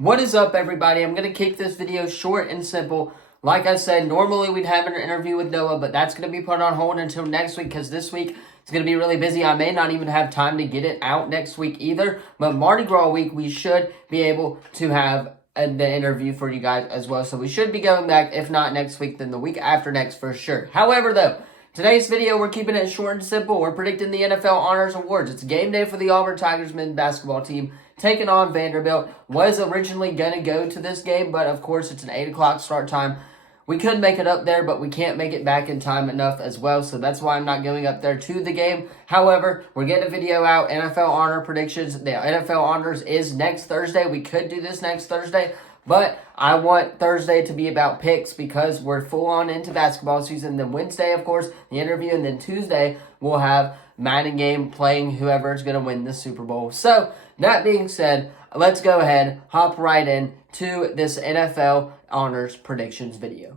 What is up, everybody? I'm going to keep this video short and simple. Like I said, normally we'd have an interview with Noah, but that's going to be put on hold until next week because this week it's going to be really busy. I may not even have time to get it out next week either, but Mardi Gras week, we should be able to have the interview for you guys as well. So we should be going back, if not next week, then the week after next for sure. However, though, today's video, we're keeping it short and simple. We're predicting the NFL Honors Awards. It's game day for the Auburn Tigers men's basketball team taking on Vanderbilt. Was originally going to go to this game, but of course it's an 8 o'clock start time. We could make it up there, but we can't make it back in time enough as well, so that's why I'm not going up there to the game. However, we're getting a video out, NFL Honor predictions. The NFL Honors is next Thursday. We could do this next Thursday, but I want Thursday to be about picks because we're full on into basketball season. Then Wednesday, of course, the interview, and then Tuesday we'll have Madden game playing whoever is going to win the Super Bowl. So, that being said, let's go ahead, hop right in to this NFL Honors predictions video.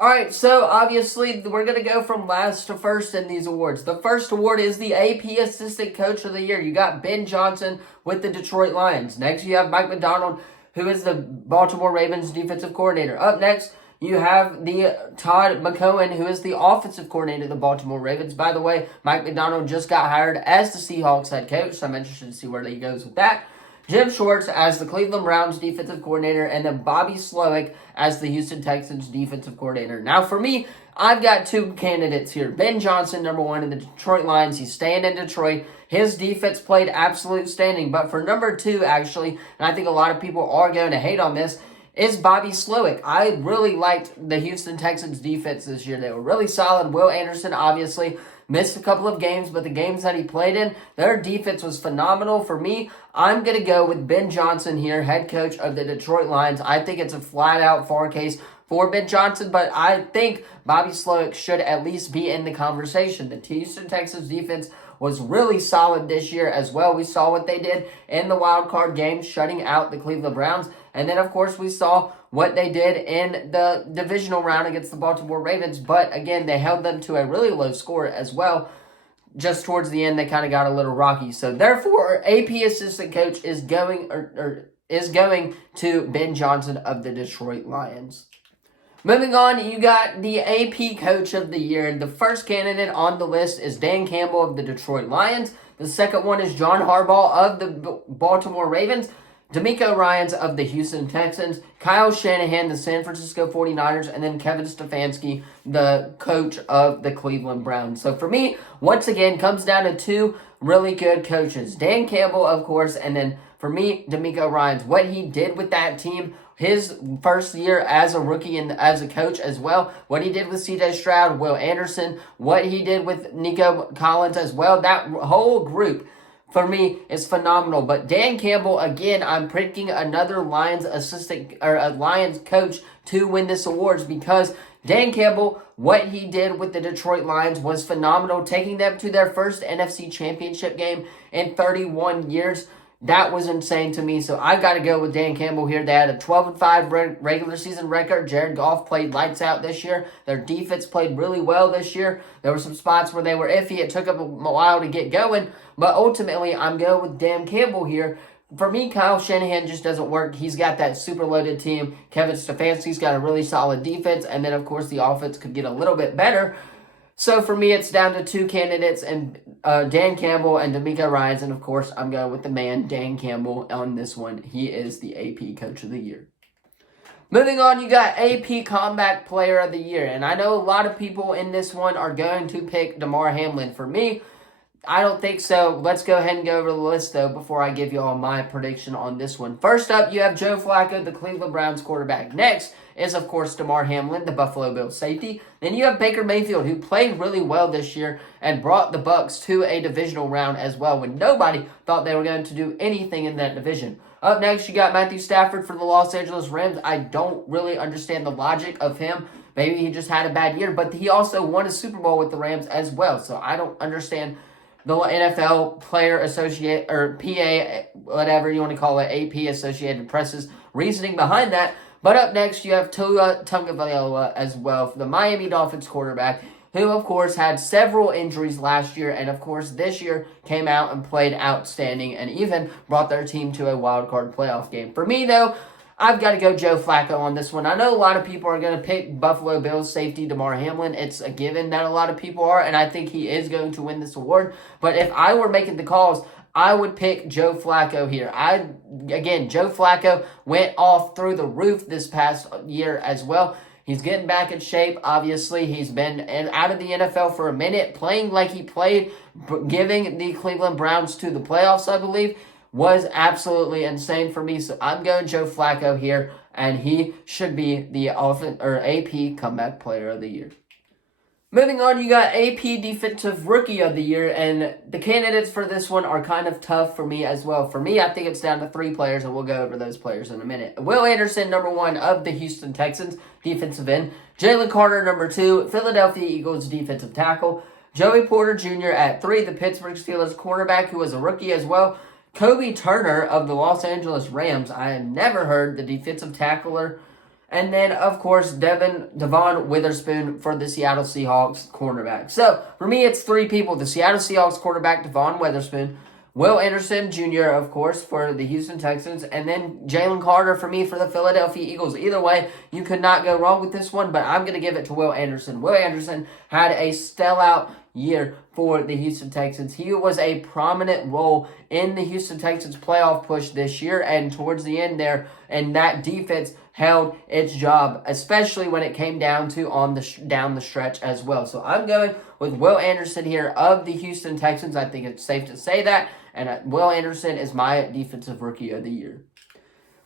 Alright, so obviously we're going to go from last to first in these awards. The first award is the AP Assistant Coach of the Year. You got Ben Johnson with the Detroit Lions. Next, you have Mike Macdonald, who is the Baltimore Ravens defensive coordinator. Up next, you have the Todd McCohen, who is the offensive coordinator of the Baltimore Ravens. By the way, Mike Macdonald just got hired as the Seahawks head coach, so I'm interested to see where he goes with that. Jim Schwartz as the Cleveland Browns defensive coordinator, and then Bobby Slowick as the Houston Texans defensive coordinator. Now, for me, I've got two candidates here. Ben Johnson, number one, in the Detroit Lions. He's staying in Detroit. His defense played absolute standing. But for number two, actually, and I think a lot of people are going to hate on this, is Bobby Slowick. I really liked the Houston Texans defense this year. They were really solid. Will Anderson, obviously, missed a couple of games, but the games that he played in, their defense was phenomenal. For me, I'm going to go with Ben Johnson here, head coach of the Detroit Lions. I think it's a flat-out far case for Ben Johnson, but I think Bobby Slowick should at least be in the conversation. The Houston Texans defense was really solid this year as well. We saw what they did in the wild card game, shutting out the Cleveland Browns. And then, of course, we saw what they did in the divisional round against the Baltimore Ravens. But, again, they held them to a really low score as well. Just towards the end, they kind of got a little rocky. So, therefore, AP assistant coach is going to Ben Johnson of the Detroit Lions. Moving on, you got the AP Coach of the Year. The first candidate on the list is Dan Campbell of the Detroit Lions. The second one is John Harbaugh of the Baltimore Ravens. DeMeco Ryans of the Houston Texans. Kyle Shanahan, the San Francisco 49ers. And then Kevin Stefanski, the coach of the Cleveland Browns. So for me, once again, comes down to two really good coaches. Dan Campbell, of course, and then for me, DeMeco Ryans. What he did with that team, his first year as a rookie and as a coach as well, what he did with C.J. Stroud, Will Anderson, what he did with Nico Collins as well, that whole group, for me, is phenomenal. But Dan Campbell, again, I'm predicting another Lions assistant or a Lions coach to win this awards because Dan Campbell, what he did with the Detroit Lions was phenomenal, taking them to their first NFC Championship game in 31 years. That was insane to me, so I got to go with Dan Campbell here. They had a 12-5 regular season record. Jared Goff played lights out this year. Their defense played really well this year. There were some spots where they were iffy. It took them a while to get going, but ultimately, I'm going with Dan Campbell here. For me, Kyle Shanahan just doesn't work. He's got that super loaded team. Kevin Stefanski's got a really solid defense, and then, of course, the offense could get a little bit better. So for me, it's down to two candidates, and Dan Campbell and DeMeco Ryans, and of course, I'm going with the man, Dan Campbell, on this one. He is the AP Coach of the Year. Moving on, you got AP Comeback Player of the Year, and I know a lot of people in this one are going to pick Damar Hamlin. For me, I don't think so. Let's go ahead and go over the list, though, before I give you all my prediction on this one. First up, you have Joe Flacco, the Cleveland Browns quarterback. Next is, of course, Damar Hamlin, the Buffalo Bills safety. Then you have Baker Mayfield, who played really well this year and brought the Bucs to a divisional round as well when nobody thought they were going to do anything in that division. Up next, you got Matthew Stafford for the Los Angeles Rams. I don't really understand the logic of him. Maybe he just had a bad year, but he also won a Super Bowl with the Rams as well, so I don't understand the NFL Player Associate or PA, whatever you want to call it, AP Associated Press's reasoning behind that. But up next, you have Tua Tagovailoa as well for the Miami Dolphins quarterback. who, of course, had several injuries last year, and, of course, this year came out and played outstanding and even brought their team to a wild card playoff game. For me, though, I've got to go Joe Flacco on this one. I know a lot of people are going to pick Buffalo Bills safety Damar Hamlin. It's a given that a lot of people are, and I think he is going to win this award. But if I were making the calls, I would pick Joe Flacco here. Joe Flacco went off through the roof this past year as well. He's getting back in shape, obviously. He's been out of the NFL for a minute, playing like he played, giving the Cleveland Browns to the playoffs, I believe, was absolutely insane for me. So I'm going Joe Flacco here, and he should be the AP Comeback Player of the Year. Moving on, you got AP Defensive Rookie of the Year, and the candidates for this one are kind of tough for me as well. For me, I think it's down to 3 players, and we'll go over those players in a minute. Will Anderson, number 1 of the Houston Texans, defensive end. Jalen Carter, number 2, Philadelphia Eagles defensive tackle. Joey Porter Jr. at 3, the Pittsburgh Steelers cornerback, who was a rookie as well. Kobe Turner of the Los Angeles Rams. I have never heard the defensive tackler. And then, of course, Devon Witherspoon for the Seattle Seahawks cornerback. So, for me, it's 3 people. The Seattle Seahawks quarterback, Devon Witherspoon. Will Anderson Jr., of course, for the Houston Texans. And then Jalen Carter for me for the Philadelphia Eagles. Either way, you could not go wrong with this one, but I'm going to give it to Will Anderson. Will Anderson had a sellout year for the Houston Texans. He was a prominent role in the Houston Texans playoff push this year, and towards the end there, and that defense held its job, especially when it came down to down the stretch as well. So I'm going with Will Anderson here of the Houston Texans. I think it's safe to say that, and Will Anderson is my Defensive Rookie of the Year.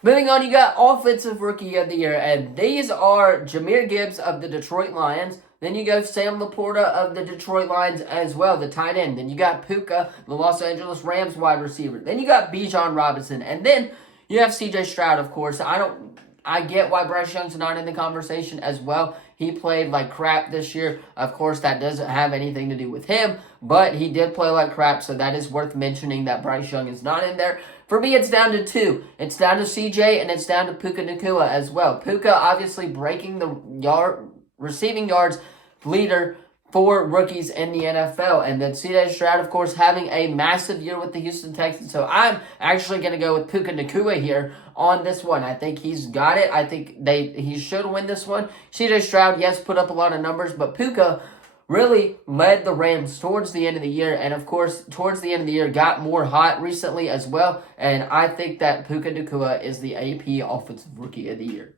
Moving on, you got Offensive Rookie of the Year, and these are Jahmyr Gibbs of the Detroit Lions. Then you go Sam Laporta of the Detroit Lions as well, the tight end. Then you got Puka, the Los Angeles Rams wide receiver. Then you got Bijan Robinson. And then you have C.J. Stroud, of course. I get why Bryce Young's not in the conversation as well. He played like crap this year. Of course, that doesn't have anything to do with him, but he did play like crap, so that is worth mentioning that Bryce Young is not in there. For me, it's down to 2. It's down to CJ, and it's down to Puka Nacua as well. Puka obviously breaking the receiving yards leader for rookies in the NFL. And then C.J. Stroud, of course, having a massive year with the Houston Texans. So I'm actually going to go with Puka Nacua here on this one. I think he's got it. I think he should win this one. C.J. Stroud, yes, put up a lot of numbers, but Puka really led the Rams towards the end of the year. And, of course, towards the end of the year, got more hot recently as well. And I think that Puka Nacua is the AP Offensive Rookie of the Year.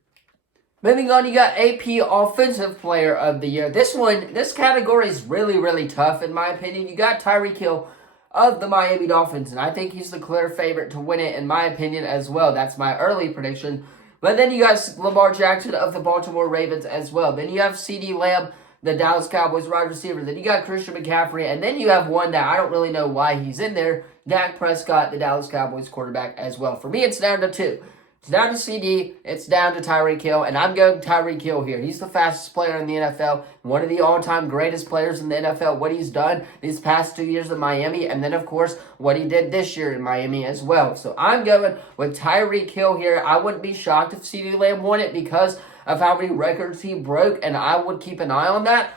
Moving on, you got AP Offensive Player of the Year. This category is really, really tough in my opinion. You got Tyreek Hill of the Miami Dolphins, and I think he's the clear favorite to win it in my opinion as well. That's my early prediction. But then you got Lamar Jackson of the Baltimore Ravens as well. Then you have CeeDee Lamb, the Dallas Cowboys wide receiver. Then you got Christian McCaffrey, and then you have one that I don't really know why he's in there, Dak Prescott, the Dallas Cowboys quarterback as well. For me, it's down to 2. It's down to CD, it's down to Tyreek Hill, and I'm going Tyreek Hill here. He's the fastest player in the NFL, one of the all-time greatest players in the NFL, what he's done these past 2 years in Miami, and then, of course, what he did this year in Miami as well. So I'm going with Tyreek Hill here. I wouldn't be shocked if CeeDee Lamb won it because of how many records he broke, and I would keep an eye on that.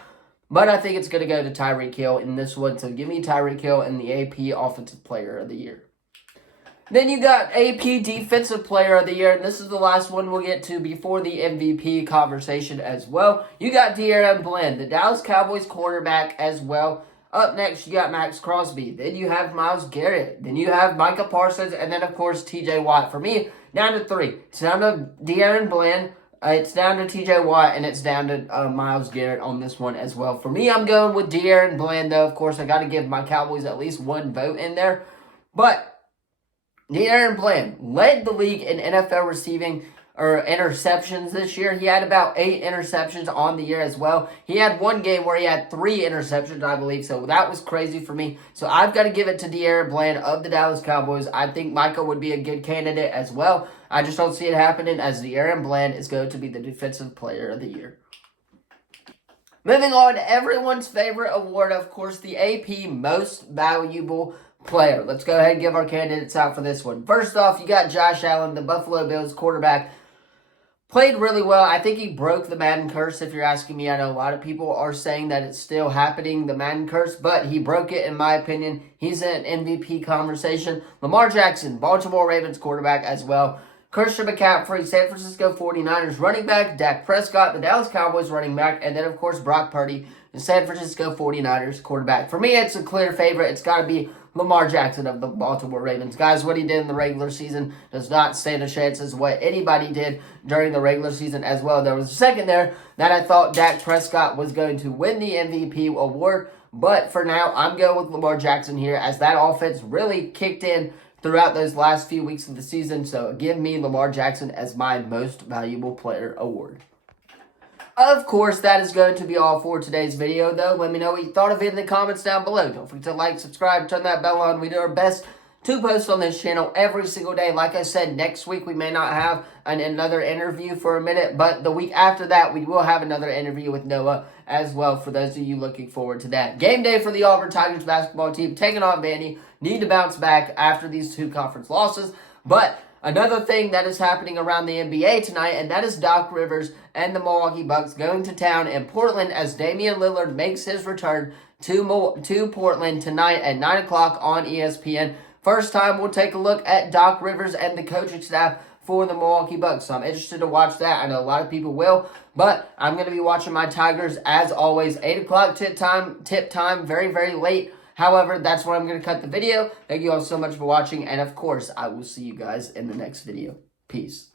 But I think it's going to go to Tyreek Hill in this one, so give me Tyreek Hill in the AP Offensive Player of the Year. Then you got AP Defensive Player of the Year, and this is the last one we'll get to before the MVP conversation as well. You got De'Aaron Bland, the Dallas Cowboys quarterback as well. Up next, you got Max Crosby. Then you have Myles Garrett. Then you have Micah Parsons, and then, of course, T.J. Watt. For me, down to 3. It's down to De'Aaron Bland, it's down to T.J. Watt, and it's down to Myles Garrett on this one as well. For me, I'm going with De'Aaron Bland, though. Of course, I got to give my Cowboys at least one vote in there. But De'Aaron Bland led the league in NFL receiving or interceptions this year. He had about 8 interceptions on the year as well. He had one game where he had 3 interceptions, I believe, so that was crazy for me. So I've got to give it to De'Aaron Bland of the Dallas Cowboys. I think Micah would be a good candidate as well. I just don't see it happening as De'Aaron Bland is going to be the Defensive Player of the Year. Moving on to everyone's favorite award, of course, the AP Most Valuable Player. Let's go ahead and give our candidates out for this one. First off, you got Josh Allen, the Buffalo Bills quarterback. Played really well. I think he broke the Madden curse, if you're asking me. I know a lot of people are saying that it's still happening, the Madden curse, but he broke it, in my opinion. He's in MVP conversation. Lamar Jackson, Baltimore Ravens quarterback as well. Christian McCaffrey, San Francisco 49ers running back. Dak Prescott, the Dallas Cowboys running back. And then, of course, Brock Purdy, the San Francisco 49ers quarterback. For me, it's a clear favorite. It's got to be Lamar Jackson of the Baltimore Ravens. Guys, what he did in the regular season does not stand a chance as what anybody did during the regular season as well. There was a second there that I thought Dak Prescott was going to win the MVP award, but for now, I'm going with Lamar Jackson here as that offense really kicked in throughout those last few weeks of the season. So give me Lamar Jackson as my most valuable player award. Of course, that is going to be all for today's video, though. Let me know what you thought of it in the comments down below. Don't forget to like, subscribe, turn that bell on. We do our best to post on this channel every single day. Like I said, next week we may not have another interview for a minute, but the week after that, we will have another interview with Noah as well, for those of you looking forward to that. Game day for the Auburn Tigers basketball team, taking on Vandy. Need to bounce back after these 2 conference losses, but another thing that is happening around the NBA tonight, and that is Doc Rivers and the Milwaukee Bucks going to town in Portland as Damian Lillard makes his return to Portland tonight at 9 o'clock on ESPN. First time we'll take a look at Doc Rivers and the coaching staff for the Milwaukee Bucks. So I'm interested to watch that. I know a lot of people will, but I'm going to be watching my Tigers as always. 8 o'clock tip time, very, very late. However, that's where I'm going to cut the video. Thank you all so much for watching, and of course, I will see you guys in the next video. Peace.